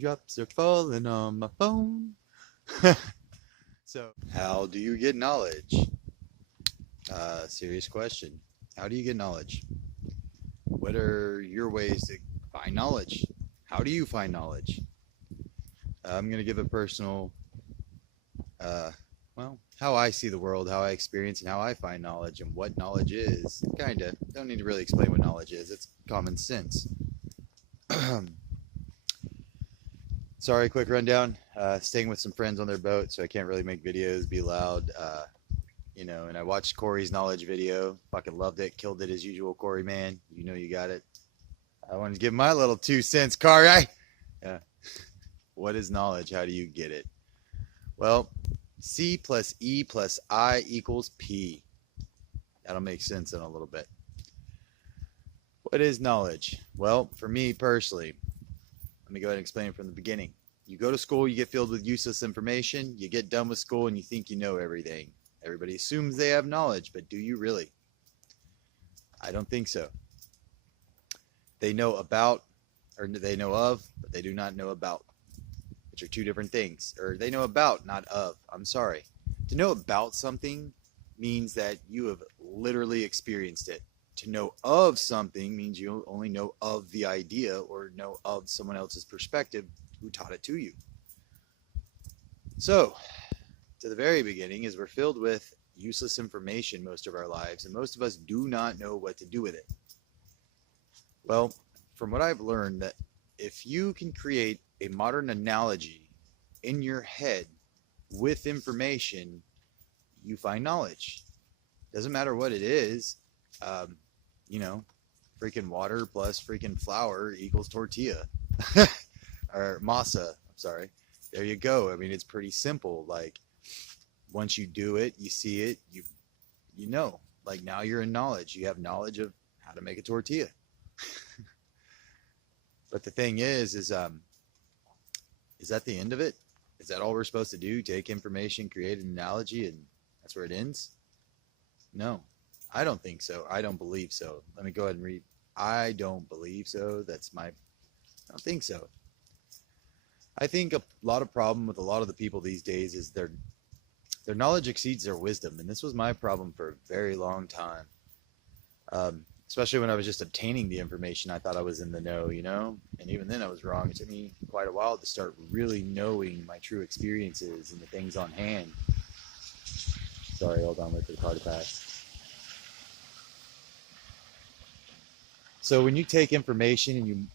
Raindrops are falling on my phone. So, how do you get knowledge? Serious question. How do you get knowledge? What are your ways to find knowledge? How do you find knowledge? I'm going to give a personal, how I see the world, how I experience, and how I find knowledge, and what knowledge is. Kinda. Don't need to really explain what knowledge is. It's common sense. Sorry, quick rundown. Staying with some friends on their boat, so I can't really make videos, be loud. And I watched Corey's knowledge video. Fucking loved it. Killed it as usual, Corey, man. You know you got it. I wanted to give my little 2 cents, Corey. Yeah. What is knowledge? How do you get it? Well, C plus E plus I equals P. That'll make sense in a little bit. What is knowledge? Well, for me personally, let me go ahead and explain it from the beginning. You go to school, you get filled with useless information, you get done with school, and you think you know everything. Everybody assumes they have knowledge, but do you really? I don't think so. They know about, or they know of, but they do not know about, which are two different things. Or they know about, not of. I'm sorry. To know about something means that you have literally experienced it. To know of something means you only know of the idea or know of someone else's perspective who taught it to you. So, to the very beginning is we're filled with useless information most of our lives, and most of us do not know what to do with it. Well, from what I've learned, that if you can create a modern analogy in your head with information, you find knowledge. Doesn't matter what it is. Freaking water plus freaking flour equals tortilla. Or masa, I'm sorry. There you go. I mean, it's pretty simple. Like, once you do it, you see it, you know. Like, now you're in knowledge. You have knowledge of how to make a tortilla. But the thing is that the end of it? Is that all we're supposed to do? Take information, create an analogy, and that's where it ends? No, I don't think so. I don't believe so. Let me go ahead and read. I don't believe so. I don't think so. I think a lot of problem with a lot of the people these days is their knowledge exceeds their wisdom. And this was my problem for a very long time. Especially when I was just obtaining the information, I thought I was in the know, and even then I was wrong. It took me quite a while to start really knowing my true experiences and the things on hand. Sorry, hold on, wait for the car to pass. So when you take information and you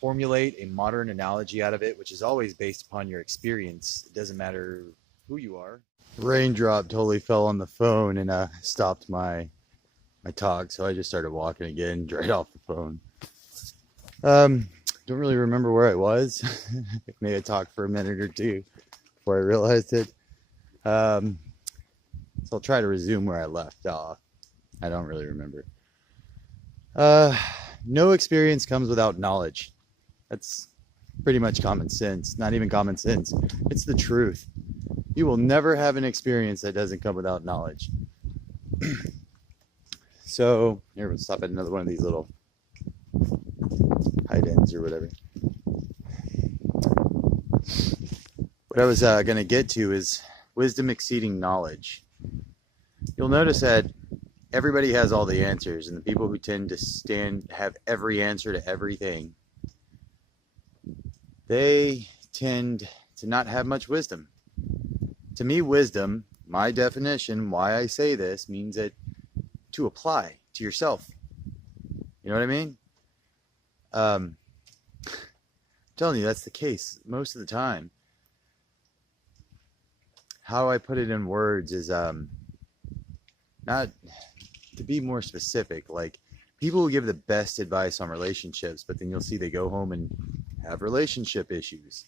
formulate a modern analogy out of it, which is always based upon your experience, it doesn't matter who you are. Raindrop totally fell on the phone and stopped my talk, so I just started walking again, right off the phone. Don't really remember where I was. Maybe I talked for a minute or two before I realized it. So I'll try to resume where I left off. I don't really remember. No experience comes without knowledge. That's pretty much common sense. Not even common sense. It's the truth. You will never have an experience that doesn't come without knowledge. So, here, we'll stop at another one of these little hide ends or whatever. What I was going to get to is wisdom exceeding knowledge. You'll notice that everybody has all the answers, and the people who tend to have every answer to everything, they tend to not have much wisdom. To me, wisdom, my definition, why I say this, means that to apply to yourself. You know what I mean? I'm telling you, that's the case most of the time. How I put it in words is not to be more specific. Like, people will give the best advice on relationships, but then you'll see they go home and have relationship issues.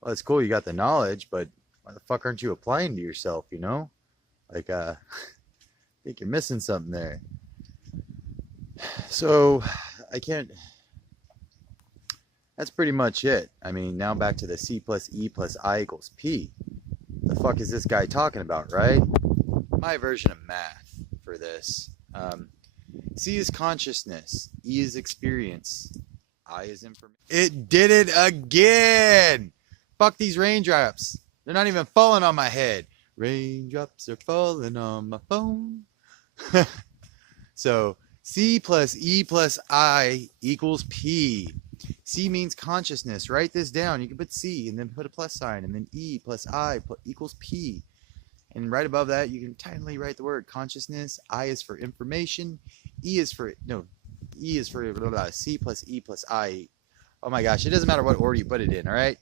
Well, it's cool you got the knowledge, but why the fuck aren't you applying to yourself, Like, I think you're missing something there. So, that's pretty much it. I mean, now back to the C plus E plus I equals P. The fuck is this guy talking about, right? My version of math for this. C is consciousness. E is experience. I is information. It did it again. Fuck these raindrops. They're not even falling on my head. Raindrops are falling on my phone. So C plus E plus I equals P. C means consciousness. Write this down. You can put C and then put a plus sign, and then E plus I equals P. And right above that, you can tiny write the word consciousness. I is for information. E is for blah, blah, C plus E plus I. Oh my gosh, it doesn't matter what order you put it in, all right?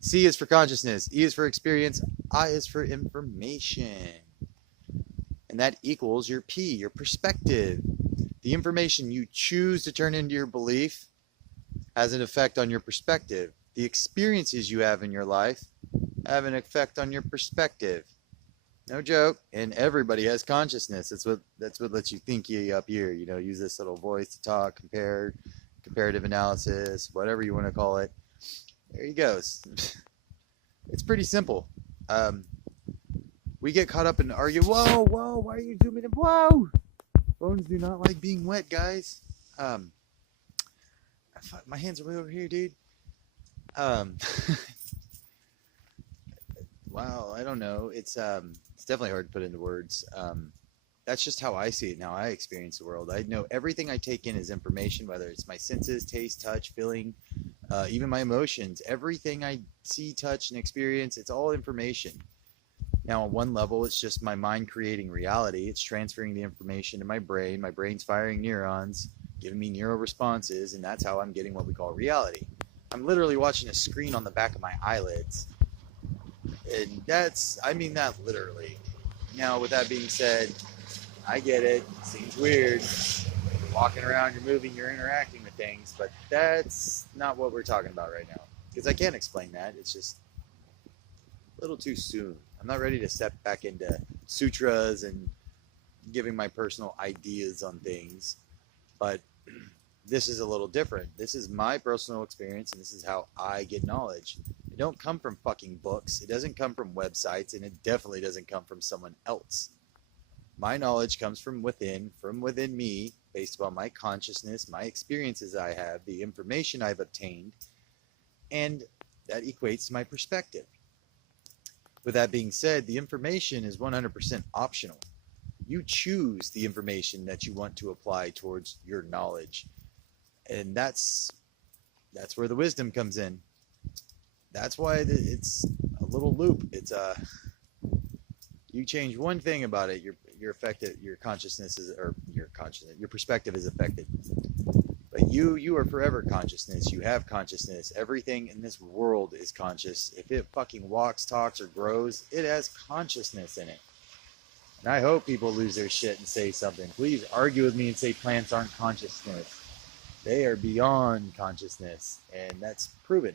C is for consciousness. E is for experience. I is for information. And that equals your P, your perspective. The information you choose to turn into your belief has an effect on your perspective. The experiences you have in your life have an effect on your perspective. No joke. And everybody has consciousness. That's what lets you think up here. You know, use this little voice to talk, comparative analysis, whatever you want to call it. There you go. It's pretty simple. We get caught up in arguing. Whoa, why are you zooming in? Whoa! Phones do not like being wet, guys. My hands are way over here, dude. Wow, I don't know. It's definitely hard to put into words. That's just how I see it now. I experience the world. I know everything I take in is information, whether it's my senses, taste, touch, feeling, even my emotions. Everything I see, touch, and experience, it's all information. Now, on one level, it's just my mind creating reality. It's transferring the information to my brain. My brain's firing neurons, giving me neural responses, and that's how I'm getting what we call reality. I'm literally watching a screen on the back of my eyelids. And I mean that literally. Now, with that being said, I get it. Seems weird. You're walking around, you're moving, you're interacting with things, but that's not what we're talking about right now. Because I can't explain that. It's just a little too soon. I'm not ready to step back into sutras and giving my personal ideas on things, but this is a little different. This is my personal experience, and this is how I get knowledge. It don't come from fucking books. It doesn't come from websites, and it definitely doesn't come from someone else. My knowledge comes from within me, based upon my consciousness, my experiences I have, the information I've obtained, and that equates to my perspective. With that being said, the information is 100% optional. You choose the information that you want to apply towards your knowledge. And that's where the wisdom comes in. That's why it's a little loop. It's you change one thing about it, your perspective is affected. But you are forever consciousness. You have consciousness. Everything in this world is conscious. If it fucking walks, talks, or grows, it has consciousness in it. And I hope people lose their shit and say something. Please argue with me and say plants aren't consciousness. They are beyond consciousness, and that's proven.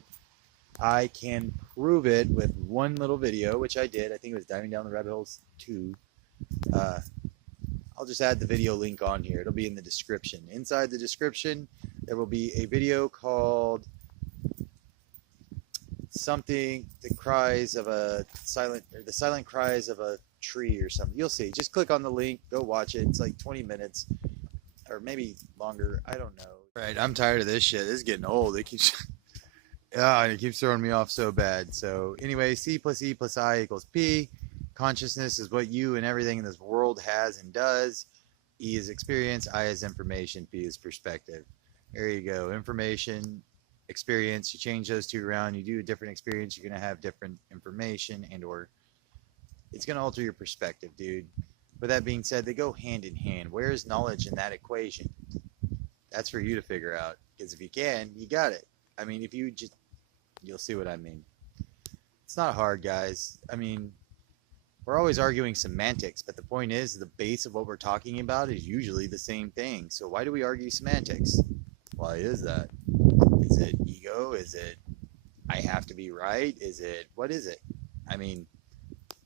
I can prove it with one little video, which I did. I think it was Diving Down the Rabbit Holes 2. I'll just add the video link on here. It'll be in the description. Inside the description, there will be a video called something, the silent cries of a tree or something. You'll see. Just click on the link, go watch it. It's like 20 minutes or maybe longer. I don't know. Right, I'm tired of this shit. This is getting old. It keeps throwing me off so bad. So anyway, C plus E plus I equals P. Consciousness is what you and everything in this world has and does. E is experience, I is information, P is perspective. There you go. Information, experience, you change those two around, you do a different experience, you're going to have different information and or it's going to alter your perspective, dude. With that being said, they go hand in hand. Where is knowledge in that equation? That's for you to figure out. Because if you can, you got it. I mean, if you just, you'll see what I mean. It's not hard, guys. I mean, we're always arguing semantics, but the point is the base of what we're talking about is usually the same thing. So why do we argue semantics? Why is that? Is it ego? Is it I have to be right? What is it? I mean,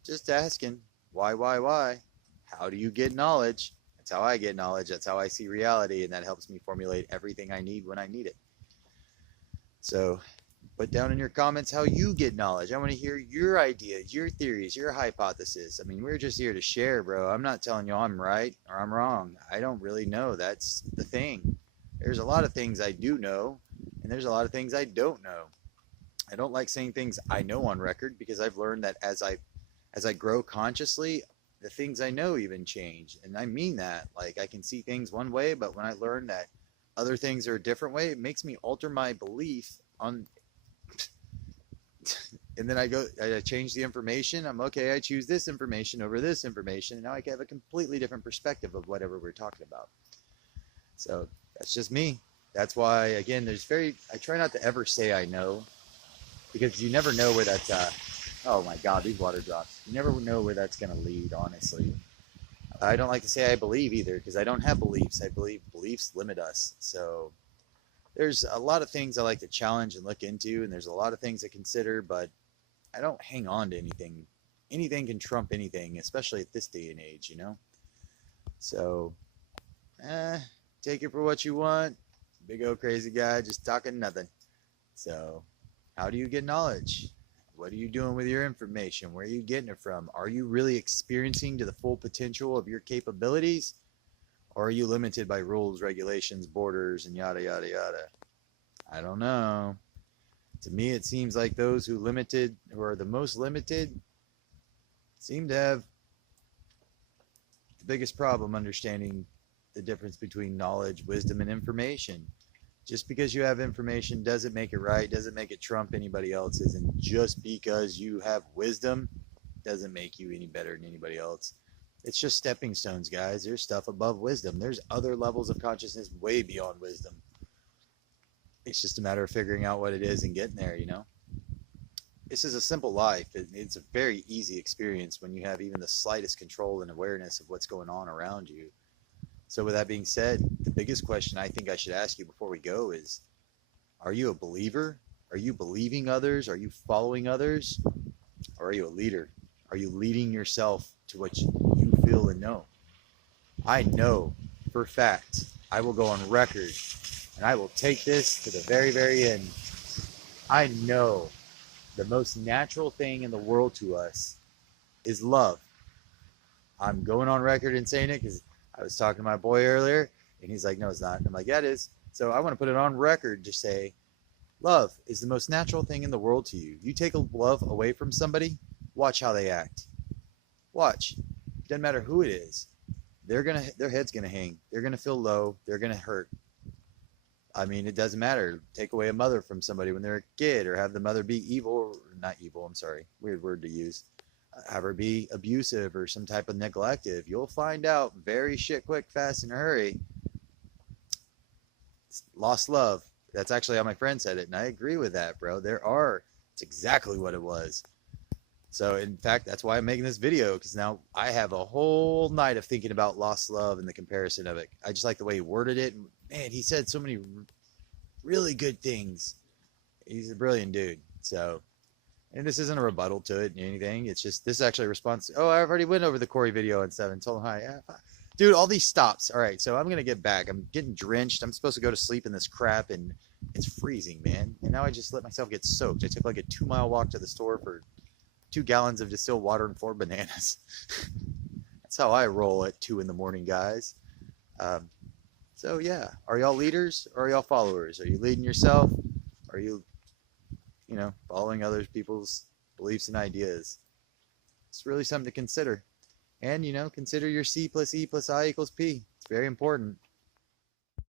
just asking. Why? How do you get knowledge? That's how I get knowledge. That's how I see reality, and that helps me formulate everything I need when I need it. So put down in your comments how you get knowledge. I want to hear your ideas, your theories, your hypothesis. I mean, we're just here to share, bro. I'm not telling you I'm right or I'm wrong. I don't really know. That's the thing. There's a lot of things I do know, and there's a lot of things I don't know. I don't like saying things I know on record, because I've learned that as I grow consciously, the things I know even change. And I mean that. Like, I can see things one way, but when I learn that other things are a different way, it makes me alter my belief on. And then I change the information. I'm okay, I choose this information over this information, and now I have a completely different perspective of whatever we're talking about. So that's just me. That's why, again, I try not to ever say I know, because you never know where that's oh my God, these water drops. You never know where that's going to lead, honestly. I don't like to say I believe either, because I don't have beliefs. I believe beliefs limit us. So there's a lot of things I like to challenge and look into, and there's a lot of things to consider, but I don't hang on to anything. Anything can trump anything, especially at this day and age, you know? So, take it for what you want. Big old crazy guy just talking nothing. So, how do you get knowledge? What are you doing with your information? Where are you getting it from? Are you really experiencing to the full potential of your capabilities? Or are you limited by rules, regulations, borders, and yada, yada, yada? I don't know. To me, it seems like those who are the most limited, seem to have the biggest problem understanding the difference between knowledge, wisdom, and information. Just because you have information doesn't make it right, doesn't make it trump anybody else's. And just because you have wisdom doesn't make you any better than anybody else. It's just stepping stones, guys. There's stuff above wisdom. There's other levels of consciousness way beyond wisdom. It's just a matter of figuring out what it is and getting there, you know? This is a simple life. It's a very easy experience when you have even the slightest control and awareness of what's going on around you. So with that being said, the biggest question I think I should ask you before we go is, are you a believer? Are you believing others? Are you following others? Or are you a leader? Are you leading yourself to what you feel and know? I know for a fact, I will go on record, and I will take this to the very, very end. I know the most natural thing in the world to us is love. I'm going on record and saying it because I was talking to my boy earlier, and he's like, no, it's not. And I'm like, yeah, it is. So I want to put it on record to say, love is the most natural thing in the world to you. You take love away from somebody, watch how they act. Watch. Doesn't matter who it is. Their head's gonna hang. They're gonna feel low. They're gonna hurt. I mean, it doesn't matter. Take away a mother from somebody when they're a kid, or have the mother be evil, or not evil, I'm sorry, weird word to use. Have her be abusive or some type of neglective. You'll find out very shit quick, fast, in a hurry. It's lost love. That's actually how my friend said it, and I agree with that, bro. It's exactly what it was. So, in fact, that's why I'm making this video, because now I have a whole night of thinking about lost love and the comparison of it. I just like the way he worded it. And, man, he said so many really good things. He's a brilliant dude. So, and this isn't a rebuttal to it or anything. It's just, this is actually a response. Oh, I already went over the Corey video and stuff and told him hi. Yeah, dude, all these stops. All right, so I'm going to get back. I'm getting drenched. I'm supposed to go to sleep in this crap, and it's freezing, man. And now I just let myself get soaked. I took like a 2-mile walk to the store for 2 gallons of distilled water and 4 bananas. That's how I roll at 2 in the morning, guys. So yeah, are y'all leaders or are y'all followers? Are you leading yourself? Are you, following other people's beliefs and ideas? It's really something to consider. And, consider your C plus E plus I equals P. It's very important.